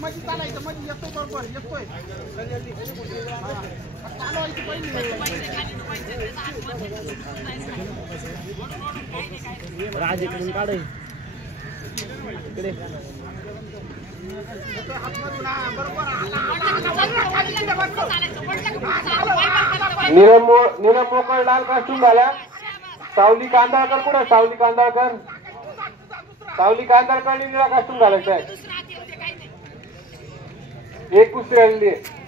मध्ये चालायचं मध्ये येतो बरोबर येतोय चालवायची राजेकडून काढ इकडे नीरम मोकळ लाल कास्टूम झाला सावली कांदाळकर कुठे सावली कांदाळकर निळा कास्टूम घालायचा आहे एक कुस्ती राहिलेली आहे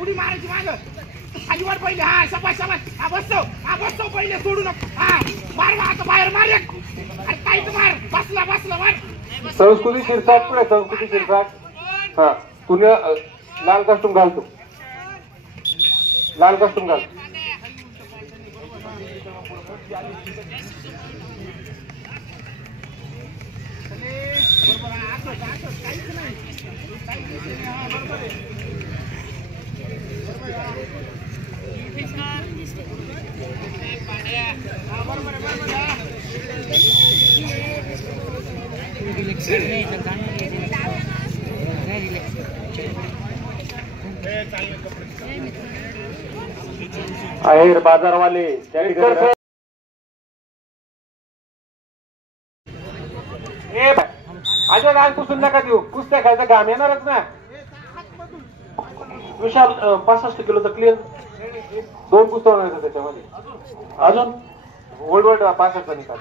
उडी मारायची माग खाली वर पहिले हा शाबास शाबास हा बसतो पहिले सोडू नको हा मार आता बाहेर मार एक अरे काय मार बसला मार संस्कृती शिरसाट पुढे संस्कृती शिरसाट हा तुला लाल कास्टूम घालतो लाल कास्टूम घाल आहेर बाजारवाले अजय आज पुसून नका देऊ कुस्त्या खायचा घाम येणारच ना विशाल 65 किलोचा क्लिअर 2 कुस्त्या होणार त्याच्यामध्ये अजून ओल्ड 65चा निकाल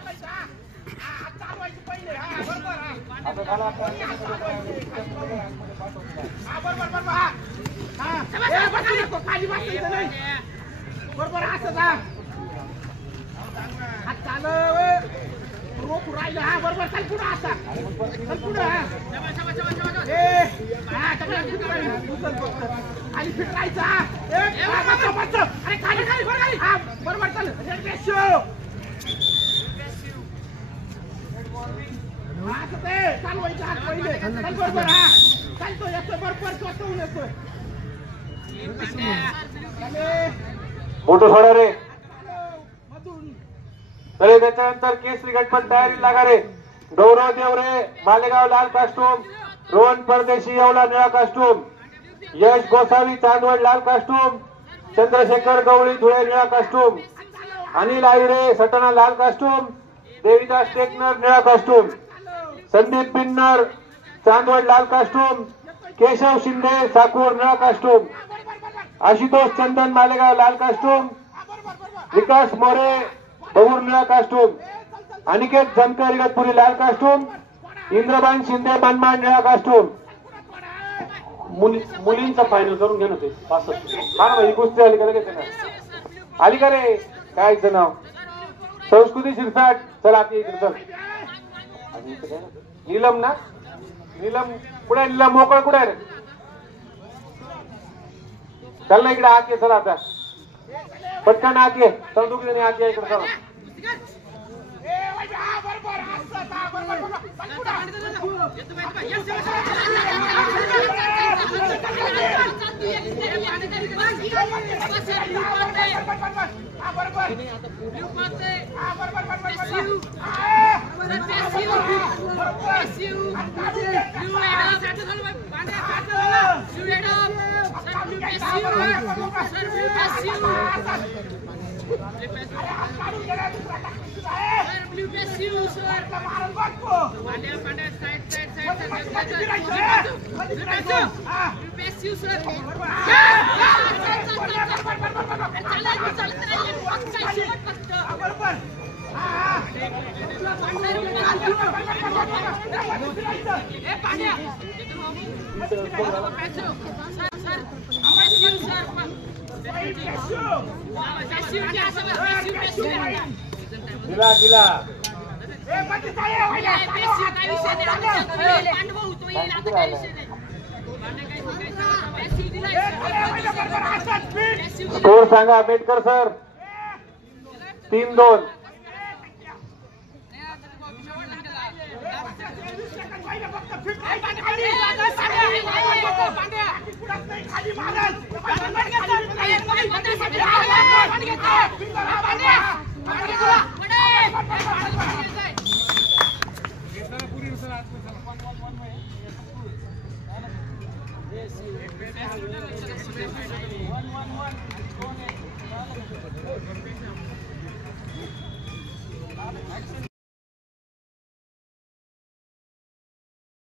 बरोबर असं रोखू राहिलं हा बरोबर चल पुढं असा चल पुढं खाली फिट राहायचं अरे खाली हा बरोबर चल असं ते चालवायचं हात पहिले चल बरोबर हा चालतो येतोय बरोबर स्वतःहून येतोय मोठं सोडा रे चले त्याच्यानंतर केसरी गटपत तयारी लागा रे गौरव देवरे मालेगाव लाल कास्टूम रोहन परदेशी येवला निळा कास्टूम यश गोसावी चांदवड लाल कास्टूम चंद्रशेखर गवळी धुळे निळा कास्टूम अनिल आहिरे सटाणा लाल कास्टूम देवीदास टेकनर निळा कास्टूम संदीप पिन्नर चांदवड लाल कास्टूम केशव शिंदे साकूर निळा कास्टूम आशुतोष चंदन मालेगाव लाल कास्टूम विकास मोरे बहूर निळा कास्टूम, अनिकेत जमकर इगतपुरी लाल कास्टूम, इंद्रबान शिंदे मनमाड निळा कास्टूम. मुलींचा फायनल करून घ्या ना ते 65. हा ना ही कुस्ती आली का लगेच आली का रे? काय नाव? संस्कृती शिरसाट. चला ती इकडे चल. नीलम ना? नीलम कुठे? नीलम मोकळ कुठे रे? चल ना इकडे आत ये. चला आता पटकन आत ये. चल दुखी जणी आत ये इकडे. चला गिला गिला स्कोर सांगा आंबेडकर सर. 3-2.